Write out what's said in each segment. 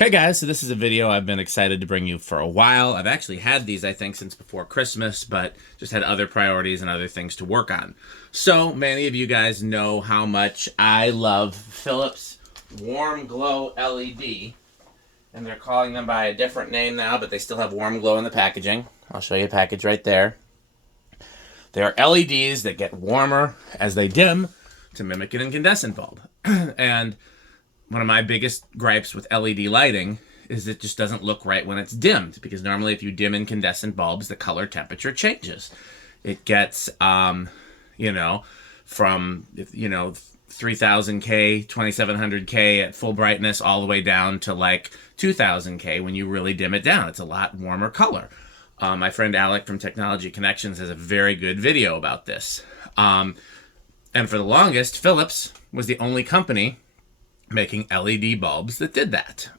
Hey guys, so this is a video I've been excited to bring you for a while. I've actually had these, I think, since before Christmas, but just had other priorities and other things to work on. So many of you guys know how much I love Philips Warm Glow LED, and they're calling them by a different name now, but they still have Warm Glow in the packaging. I'll show you a package right there. They are LEDs that get warmer as they dim to mimic an incandescent bulb. And one of my biggest gripes with LED lighting is it just doesn't look right when it's dimmed, because normally if you dim incandescent bulbs, the color temperature changes. It gets, from, 3000K, 2700K at full brightness all the way down to like 2000K when you really dim it down. It's a lot warmer color. My friend Alec from Technology Connections has a very good video about this. And for the longest, Philips was the only company making LED bulbs that did that.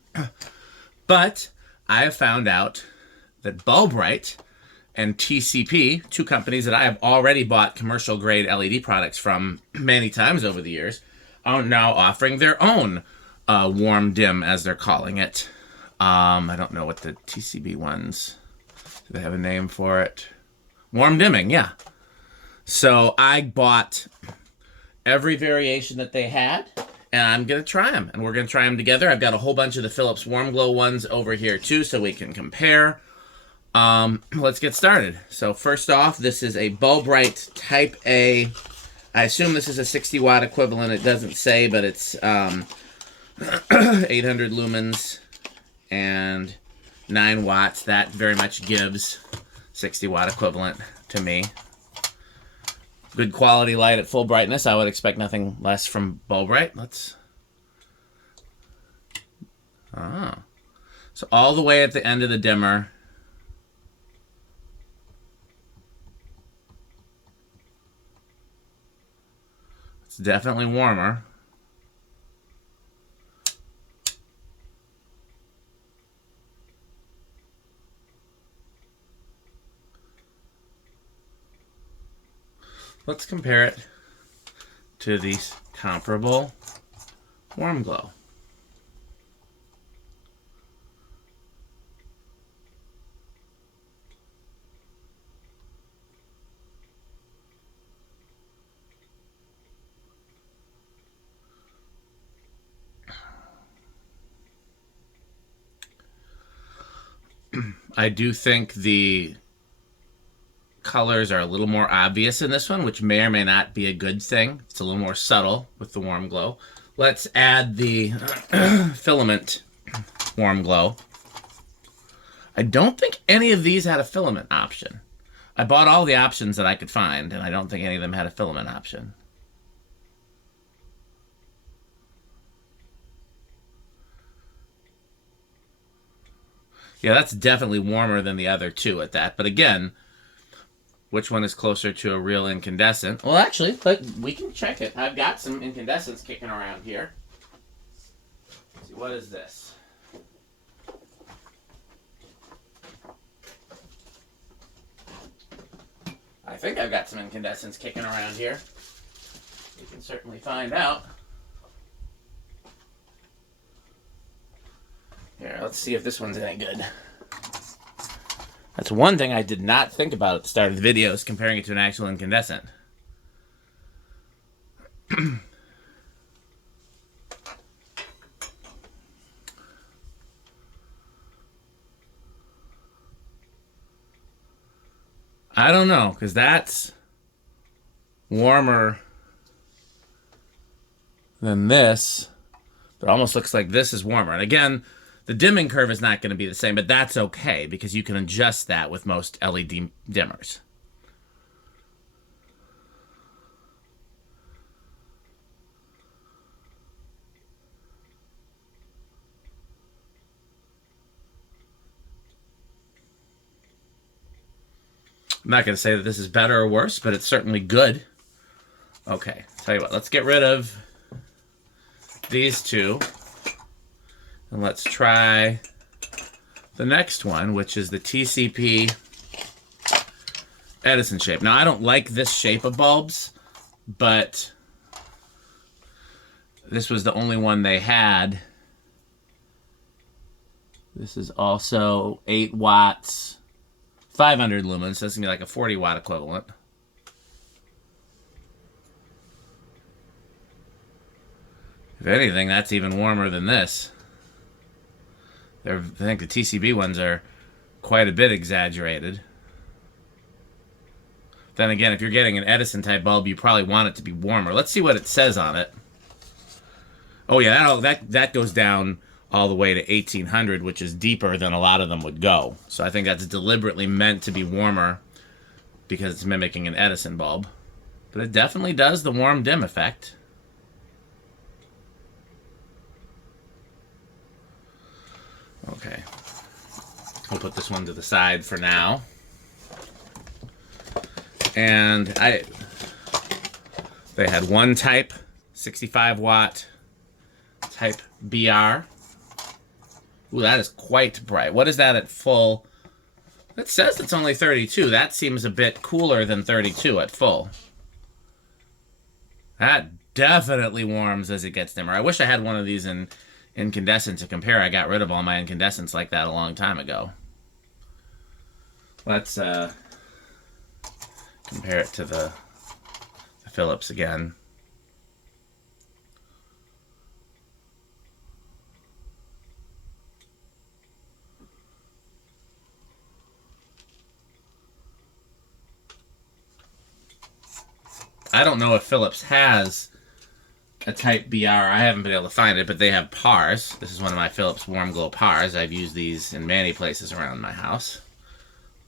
But I have found out that Bulbrite and TCP, two companies that I have already bought commercial grade LED products from many times over the years, are now offering their own warm dim, as they're calling it. I don't know what the TCB ones, do they have a name for it? Warm dimming, yeah. So I bought every variation that they had, and I'm going to try them, and we're going to try them together. I've got a whole bunch of the Philips Warm Glow ones over here too, so we can compare. Let's get started. So first off, this is a Bulbrite Type A. I assume this is a 60 watt equivalent. It doesn't say, but it's 800 lumens and 9 watts. That very much gives 60 watt equivalent to me. Good quality light at full brightness. I would expect nothing less from Bulbrite. So all the way at the end of the dimmer, it's definitely warmer. Let's compare it to the comparable Warm Glow. I do think the colors are a little more obvious in this one, which may or may not be a good thing. It's a little more subtle with the Warm Glow. Let's add the Filament Warm Glow. I don't think any of these had a filament option. I bought all the options that I could find, and I don't think any of them had a filament option. Yeah, that's definitely warmer than the other two at that. But again, which one is closer to a real incandescent? Well, actually, we can check it. I've got some incandescents kicking around here. Let's see, what is this? I think I've got some incandescents kicking around here. We can certainly find out. Here, let's see if this one's any good. That's one thing I did not think about at the start of the video, is comparing it to an actual incandescent. I don't know, because that's warmer than this. It almost looks like this is warmer. And again, the dimming curve is not going to be the same, but that's okay, because you can adjust that with most LED dimmers. I'm not going to say that this is better or worse, but it's certainly good. Okay, tell you what, let's get rid of these two. And let's try the next one, which is the TCP Edison shape. Now, I don't like this shape of bulbs, but this was the only one they had This is also 8 watts, 500 lumens. So this is going to be like a 40 watt equivalent. If anything, that's even warmer than this. I think the TCP ones are quite a bit exaggerated. Then again, if you're getting an Edison type bulb, you probably want it to be warmer. Let's see what it says on it. Oh yeah, that goes down all the way to 1800, which is deeper than a lot of them would go. So I think that's deliberately meant to be warmer because it's mimicking an Edison bulb. But it definitely does the warm dim effect. Okay. We'll put this one to the side for now. And they had one type, 65 watt type BR. Ooh, that is quite bright. What is that at full? It says it's only 32. That seems a bit cooler than 32 at full. That definitely warms as it gets dimmer. I wish I had one of these in incandescent to compare. I got rid of all my incandescents like that a long time ago. Let's compare it to the Philips again. I don't know if Philips has a type BR. I haven't been able to find it, but they have PARs. This is one of my Philips Warm Glow PARs. I've used these in many places around my house.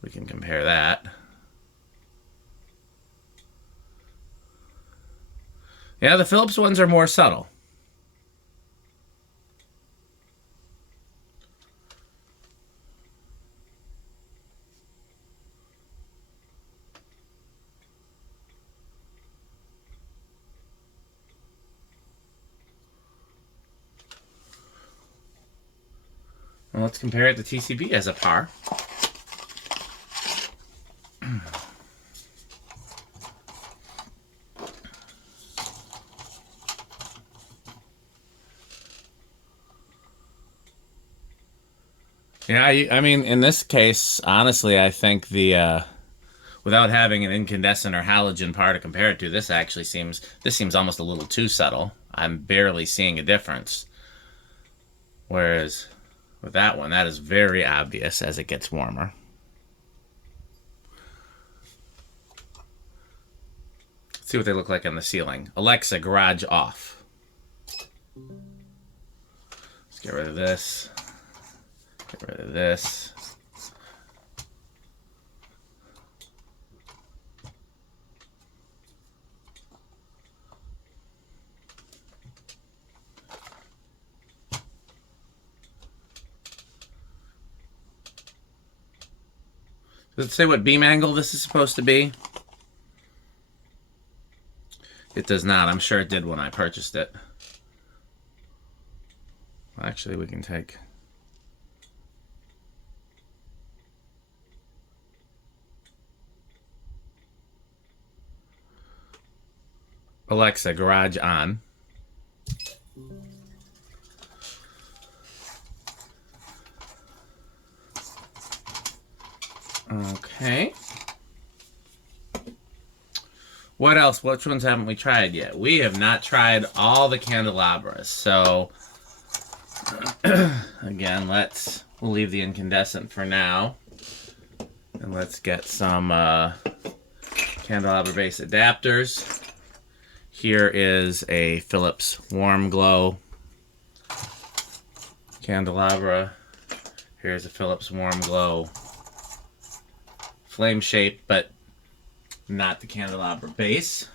We can compare that. Yeah, the Philips ones are more subtle. Well, let's compare it to TCP as a par. Yeah, I mean, in this case, honestly, I think the without having an incandescent or halogen par to compare it to, this seems almost a little too subtle. I'm barely seeing a difference. Whereas with that one, that is very obvious as it gets warmer. Let's see what they look like on the ceiling. Alexa, garage off. Let's get rid of this. Get rid of this. Does it say what beam angle this is supposed to be? It does not. I'm sure it did when I purchased it. Well, actually, we can take... Alexa, garage on. Okay. What else? Which ones haven't we tried yet? We have not tried all the candelabras. So, again, we'll leave the incandescent for now. And let's get some candelabra base adapters. Here is a Philips Warm Glow candelabra. Here's a Philips Warm Glow flame shape, but not the candelabra base.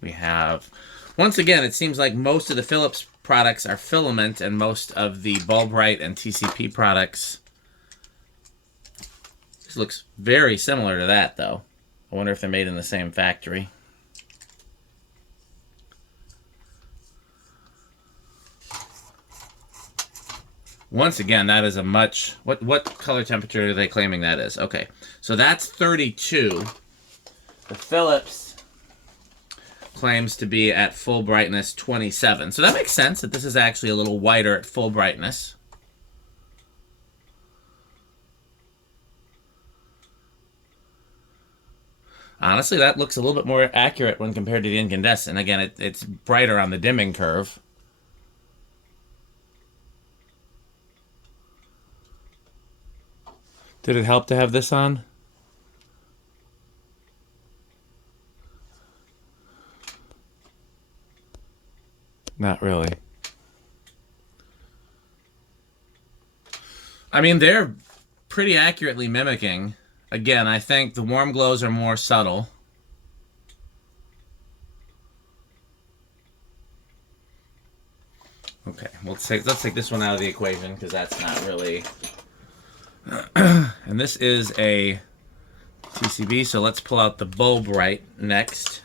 We have, once again, it seems like most of the Philips products are filament, and most of the Bulbrite and TCP products. This looks very similar to that, though. I wonder if they're made in the same factory. Once again, that is a much... What color temperature are they claiming that is? Okay, so that's 32. The Philips claims to be at full brightness 27. So that makes sense that this is actually a little whiter at full brightness. Honestly, that looks a little bit more accurate when compared to the incandescent. Again, it's brighter on the dimming curve. Did it help to have this on? Not really. I mean, they're pretty accurately mimicking. Again, I think the warm glows are more subtle. Okay, let's take this one out of the equation because that's not really. And this is a TCB, so let's pull out the Bulbrite next.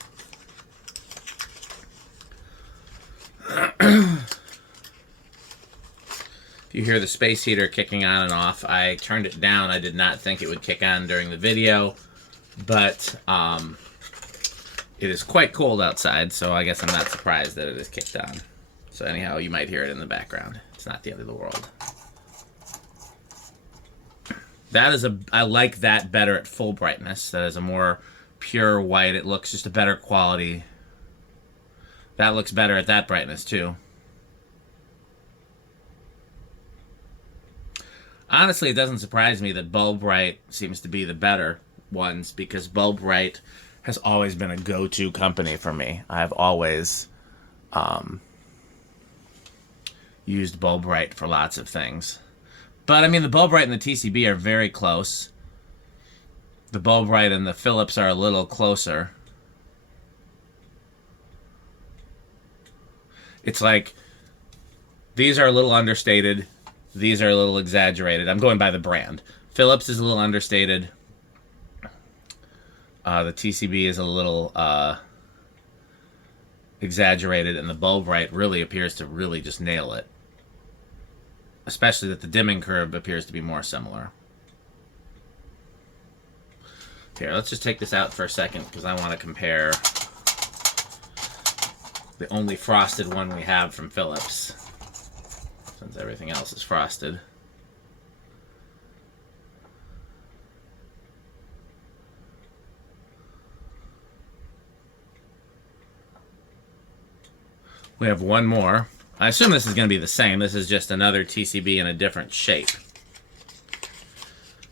If you hear the space heater kicking on and off, I turned it down. I did not think it would kick on during the video, but it is quite cold outside, so I guess I'm not surprised that it is kicked on. So anyhow, you might hear it in the background. It's not the end of the world. That is I like that better at full brightness. That is a more pure white. It looks just a better quality. That looks better at that brightness too. Honestly, it doesn't surprise me that Bulbrite seems to be the better ones because Bulbrite has always been a go-to company for me. I've always used Bulbrite for lots of things. But, I mean, the Bulbrite and the TCB are very close. The Bulbrite and the Philips are a little closer. It's like, these are a little understated. These are a little exaggerated. I'm going by the brand. Philips is a little understated. The TCB is a little exaggerated, and the Bulbrite really appears to really just nail it. Especially that the dimming curve appears to be more similar. Here, let's just take this out for a second because I want to compare the only frosted one we have from Philips, since everything else is frosted. We have one more. I assume this is going to be the same. This is just another TCB in a different shape.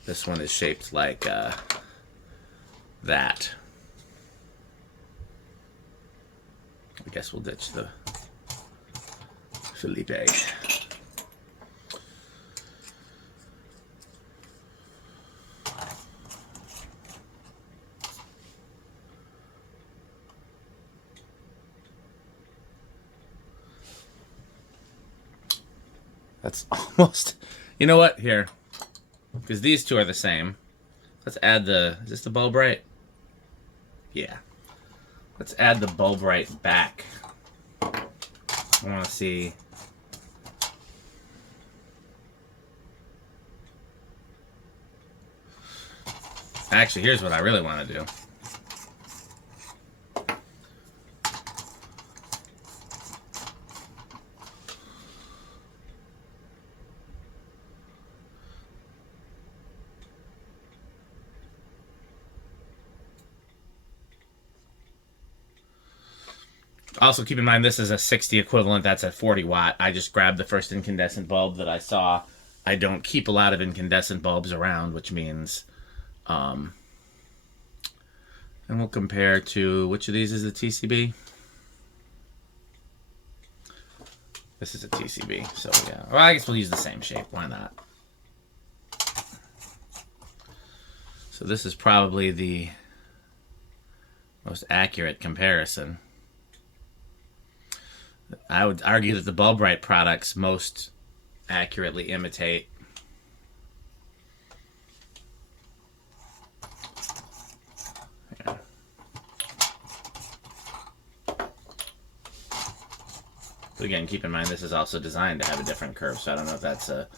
This one is shaped like that. I guess we'll ditch the Felipe. That's almost... You know what? Here. Because these two are the same. Let's add the... Is this the Bulbrite? Yeah. Let's add the Bulbrite back. I want to see... Actually, here's what I really want to do. Also, keep in mind, this is a 60 equivalent. That's a 40 watt. I just grabbed the first incandescent bulb that I saw. I don't keep a lot of incandescent bulbs around, which means... and we'll compare to... Which of these is the TCB? This is a TCB, so yeah. Well, I guess we'll use the same shape. Why not? So this is probably the most accurate comparison. I would argue that the Bulbrite products most accurately imitate. Yeah. But again, keep in mind this is also designed to have a different curve, so I don't know if that's a...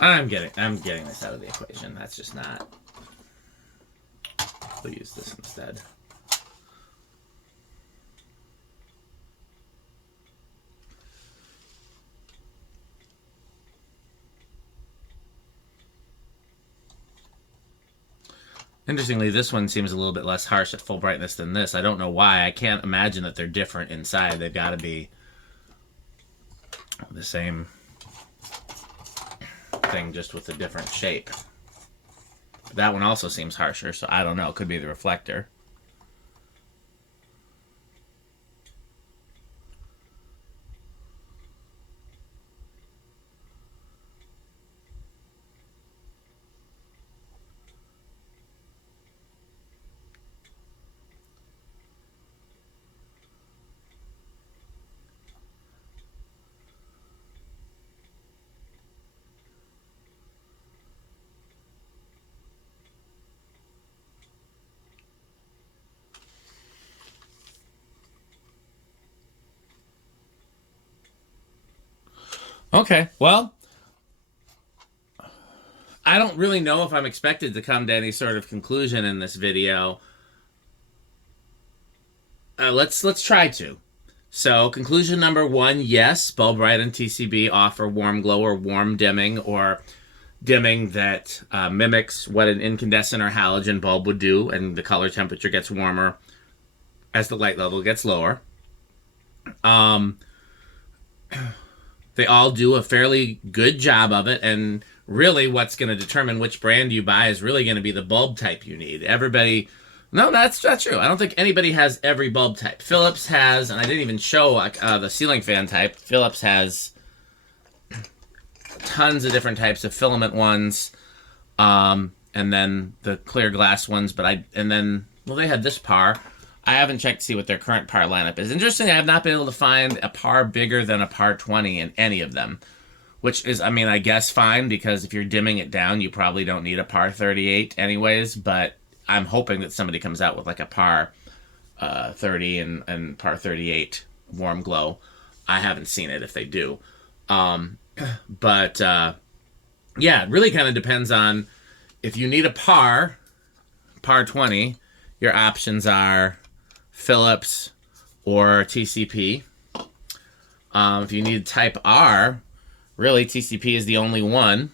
I'm getting this out of the equation. That's just not... We'll use this instead. Interestingly, this one seems a little bit less harsh at full brightness than this. I don't know why. I can't imagine that they're different inside. They've got to be the same thing, just with a different shape. That one also seems harsher, so I don't know. It could be the reflector. Okay, well, I don't really know if I'm expected to come to any sort of conclusion in this video. Let's try to. So, conclusion number one, yes, Bulbrite and TCP offer warm glow or warm dimming, or dimming that mimics what an incandescent or halogen bulb would do, and the color temperature gets warmer as the light level gets lower. They all do a fairly good job of it, and really what's going to determine which brand you buy is really going to be the bulb type you need. Everybody... No, that's true. I don't think anybody has every bulb type. Philips has, and I didn't even show the ceiling fan type. Philips has tons of different types of filament ones, and then the clear glass ones. Well, they had this par. I haven't checked to see what their current par lineup is. Interesting, I have not been able to find a par bigger than a par 20 in any of them, which is, I mean, I guess fine, because if you're dimming it down, you probably don't need a par 38 anyways, but I'm hoping that somebody comes out with like a par 30 and par 38 warm glow. I haven't seen it if they do. Yeah, it really kind of depends on if you need a par 20, your options are Philips or TCP. If you need type R, really TCP is the only one.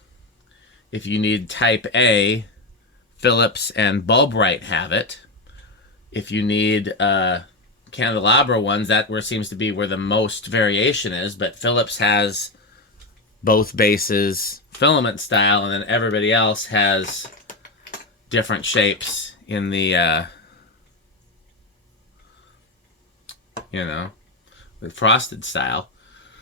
If you need type A, Philips and Bulbrite have it. If you need Candelabra ones, that seems to be where the most variation is, but Philips has both bases, filament style, and then everybody else has different shapes in the the frosted style.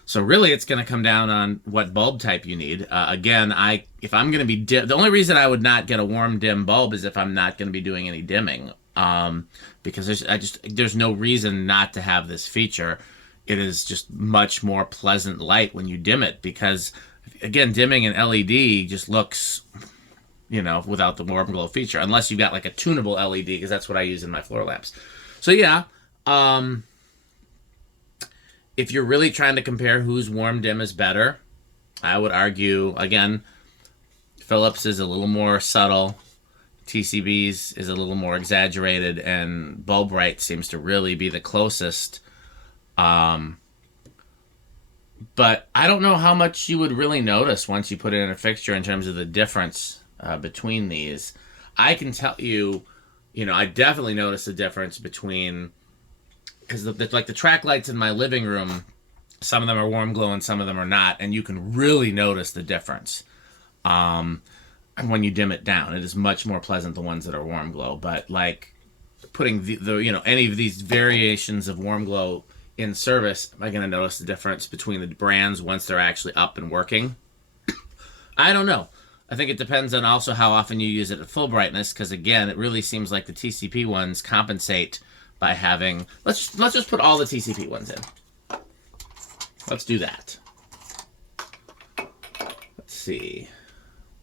So really, it's going to come down on what bulb type you need. Again, if I'm going to be the only reason I would not get a warm dim bulb is if I'm not going to be doing any dimming, because there's no reason not to have this feature. It is just much more pleasant light when you dim it, because again, dimming an LED just looks, without the warm glow feature, unless you've got like a tunable LED, because that's what I use in my floor lamps. So yeah. If you're really trying to compare whose warm dim is better, I would argue, again, Philips is a little more subtle, TCB's is a little more exaggerated, and Bulbrite seems to really be the closest. But I don't know how much you would really notice once you put it in a fixture in terms of the difference between these. I can tell you, I definitely notice the difference between... Because the track lights in my living room, some of them are warm glow and some of them are not, and you can really notice the difference when you dim it down. It is much more pleasant, the ones that are warm glow. But like putting any of these variations of warm glow in service, am I going to notice the difference between the brands once they're actually up and working? I don't know. I think it depends on also how often you use it at full brightness, because again, it really seems like the TCP ones compensate by having... Let's just put all the TCP ones in. Let's do that. Let's see.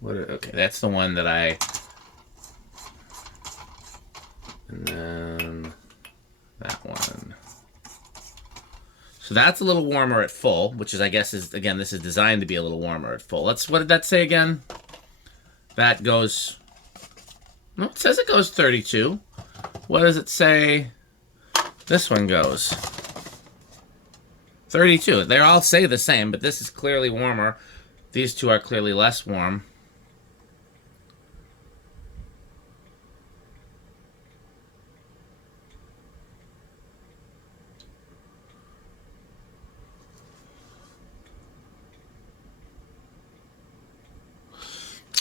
Okay, that's the one that I... And then that one. So that's a little warmer at full, which is, I guess, again, this is designed to be a little warmer at full. What did that say again? That goes... No, it says it goes 32. What does it say? This one goes 32. They all say the same, but this is clearly warmer. These two are clearly less warm.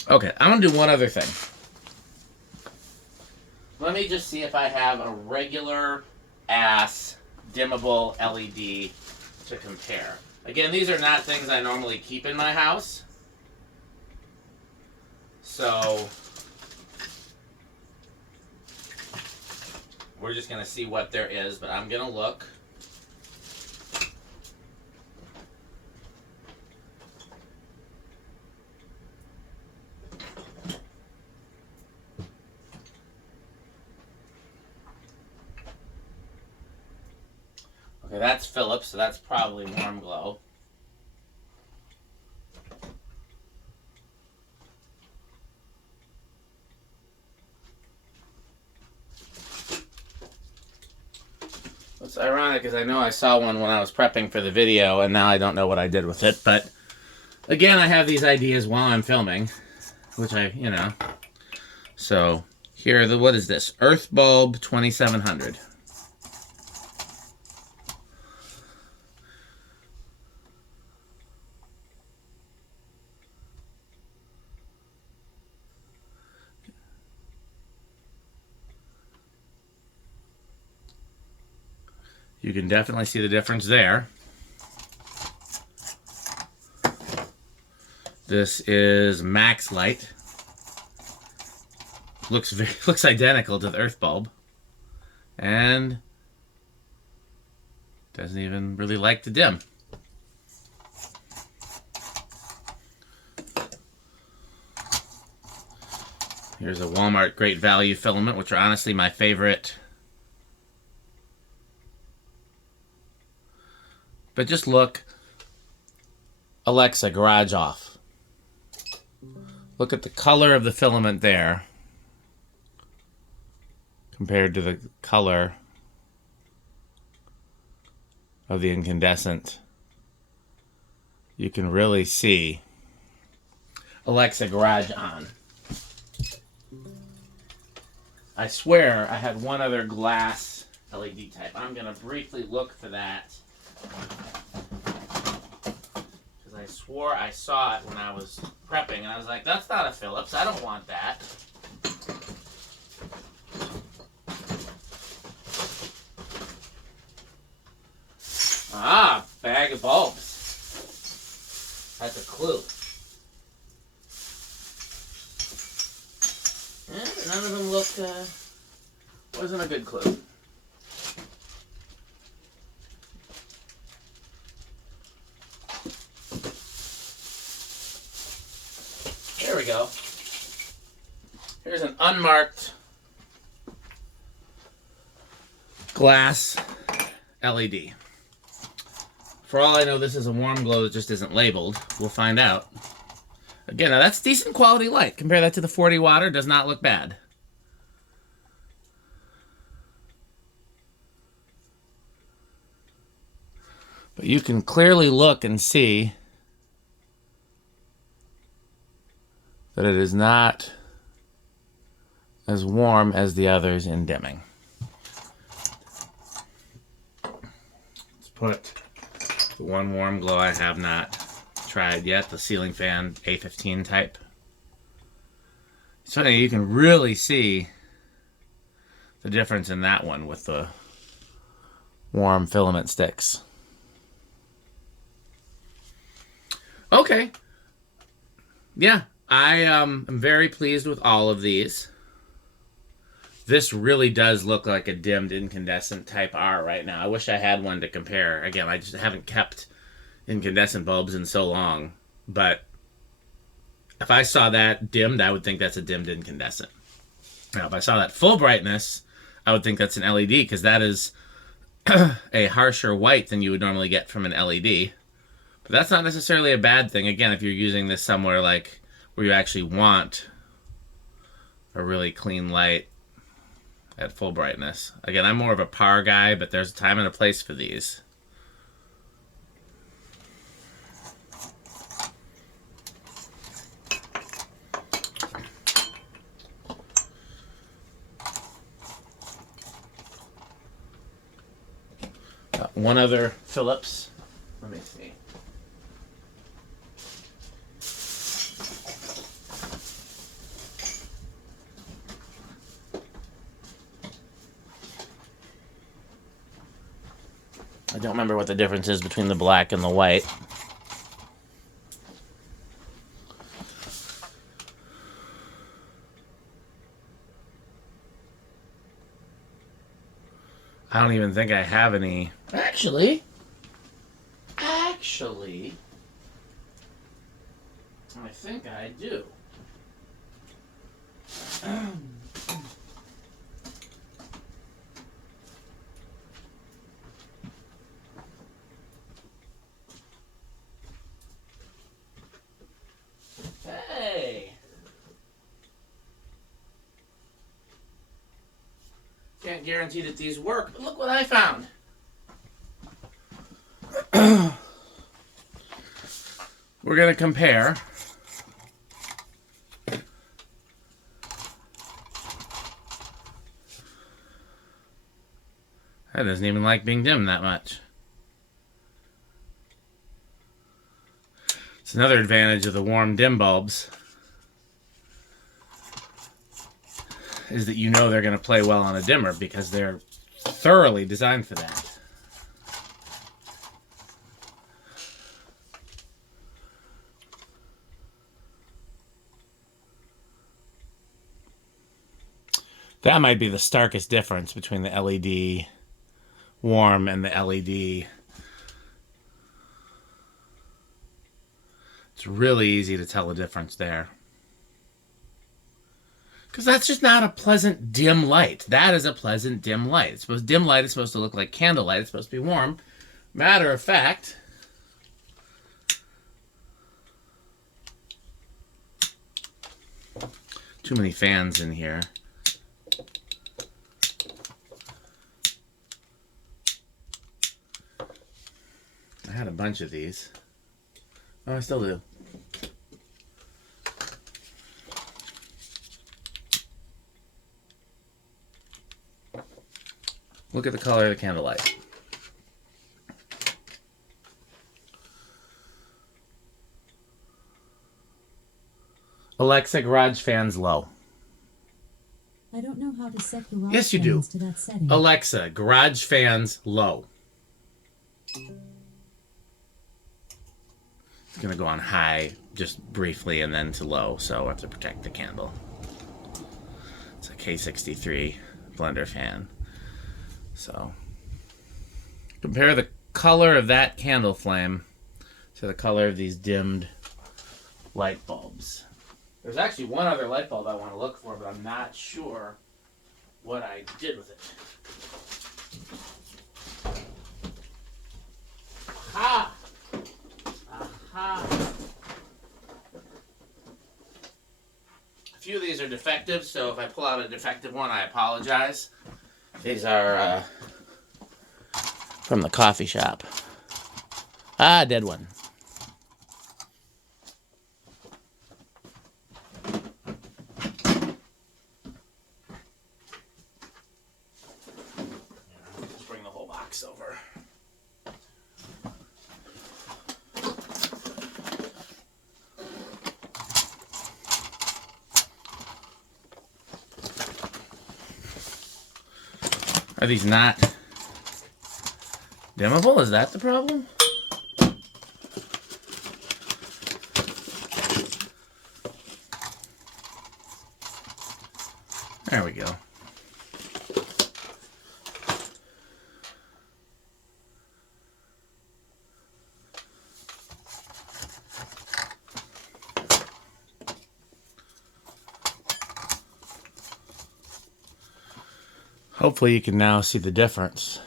Okay, I'm going to do one other thing. Let me just see if I have a regular ass dimmable LED to compare. Again, these are not things I normally keep in my house. So we're just going to see what there is, but I'm going to look. Okay, that's Philips, so that's probably warm glow. It's ironic because I know I saw one when I was prepping for the video, and now I don't know what I did with it. But again, I have these ideas while I'm filming, which you know. So here are what is this? Earth Bulb 2700. You can definitely see the difference there. This is Max Light. Looks identical to the Earth Bulb, and doesn't even really like to dim. Here's a Walmart Great Value filament, which are honestly my favorite. But just look. Alexa, garage off. Look at the color of the filament there compared to the color of the incandescent. You can really see. Alexa, garage on. I swear I had one other glass LED type. I'm going to briefly look for that. Because I swore I saw it when I was prepping, and I was like, that's not a Philips. I don't want that. Ah, bag of bulbs. That's a clue. None of them looked, wasn't a good clue. There we go. Here's an unmarked glass LED. For all I know, this is a warm glow that just isn't labeled. We'll find out. Again, now that's decent quality light. Compare that to the 40 watter, does not look bad. But you can clearly look and see that it is not as warm as the others in dimming. Let's put the one warm glow I have not tried yet, the ceiling fan A15 type. So you can really see the difference in that one with the warm filament sticks. Okay. Yeah, I am very pleased with all of these. This really does look like a dimmed incandescent type R right now. I wish I had one to compare. Again, I just haven't kept incandescent bulbs in so long. But if I saw that dimmed, I would think that's a dimmed incandescent. Now, if I saw that full brightness, I would think that's an LED, because that is a harsher white than you would normally get from an LED. But that's not necessarily a bad thing. Again, if you're using this somewhere like where you actually want a really clean light at full brightness. Again, I'm more of a PAR guy, but there's a time and a place for these. One other Philips. Let me see. I don't remember what the difference is between the black and the white. I don't even think I have any. Actually, I think I do. Hey! Can't guarantee that these work, but look what I found. We're going to compare that doesn't even like being dim that much. It's another advantage of the warm dim bulbs is that you know they're going to play well on a dimmer because they're thoroughly designed for that. That might be the starkest difference between the LED warm and the LED. It's really easy to tell the difference there. Because that's just not a pleasant dim light. That is a pleasant dim light. Dim light is supposed to look like candlelight. It's supposed to be warm. Matter of fact, too many fans in here. I had a bunch of these. Oh, I still do. Look at the color of the candlelight. Alexa, garage fans low. I don't know how to set garage yes, you do. fans to that setting. Alexa, garage fans low. It's going to go on high just briefly and then to low, so I have to protect the candle. It's a K63 blender fan. So, compare the color of that candle flame to the color of these dimmed light bulbs. There's actually one other light bulb I want to look for, but I'm not sure what I did with it. Aha! Aha! A few of these are defective, so if I pull out a defective one, I apologize. These are from the coffee shop. Ah, dead one. Just bring the whole box over. Are these not dimmable? Is that the problem? There we go. Hopefully you can now see the difference.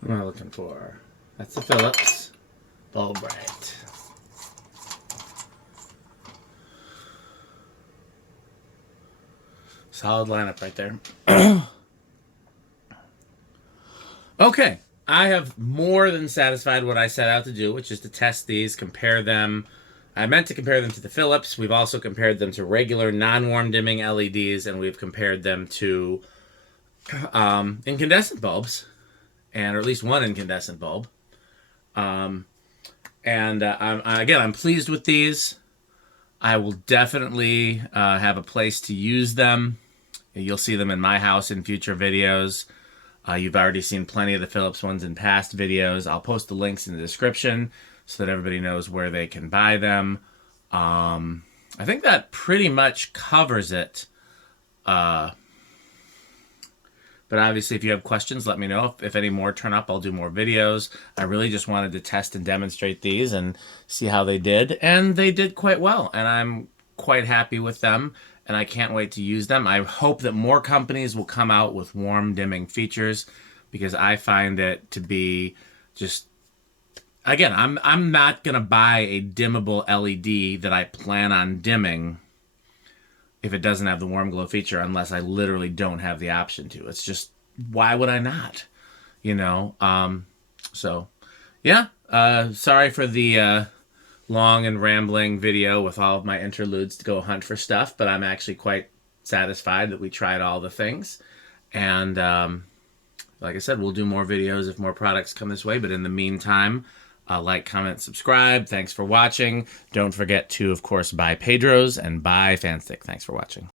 What am I looking for? That's the Philips Bulbrite. Solid lineup right there. Okay, I have more than satisfied what I set out to do, which is to test these, compare them. I meant to compare them to the Philips. We've also compared them to regular non-warm dimming LEDs, and we've compared them to incandescent bulbs, and or at least one incandescent bulb. I'm pleased with these. I will definitely have a place to use them. You'll see them in my house in future videos. You've already seen plenty of the Philips ones in past videos. I'll post the links in the description so that everybody knows where they can buy them. I think that pretty much covers it. But obviously, if you have questions, let me know. If any more turn up, I'll do more videos. I really just wanted to test and demonstrate these and see how they did. And they did quite well. And I'm quite happy with them. And I can't wait to use them. I hope that more companies will come out with warm dimming features, because I find it to be just... Again, I'm not going to buy a dimmable LED that I plan on dimming if it doesn't have the warm glow feature, unless I literally don't have the option to. It's just, why would I not? You know? So, yeah. Sorry for the long and rambling video with all of my interludes to go hunt for stuff, but I'm actually quite satisfied that we tried all the things. And like I said, we'll do more videos if more products come this way. But in the meantime, like, comment, subscribe. Thanks for watching. Don't forget to, of course, buy Pedro's and buy Fanstick. Thanks for watching.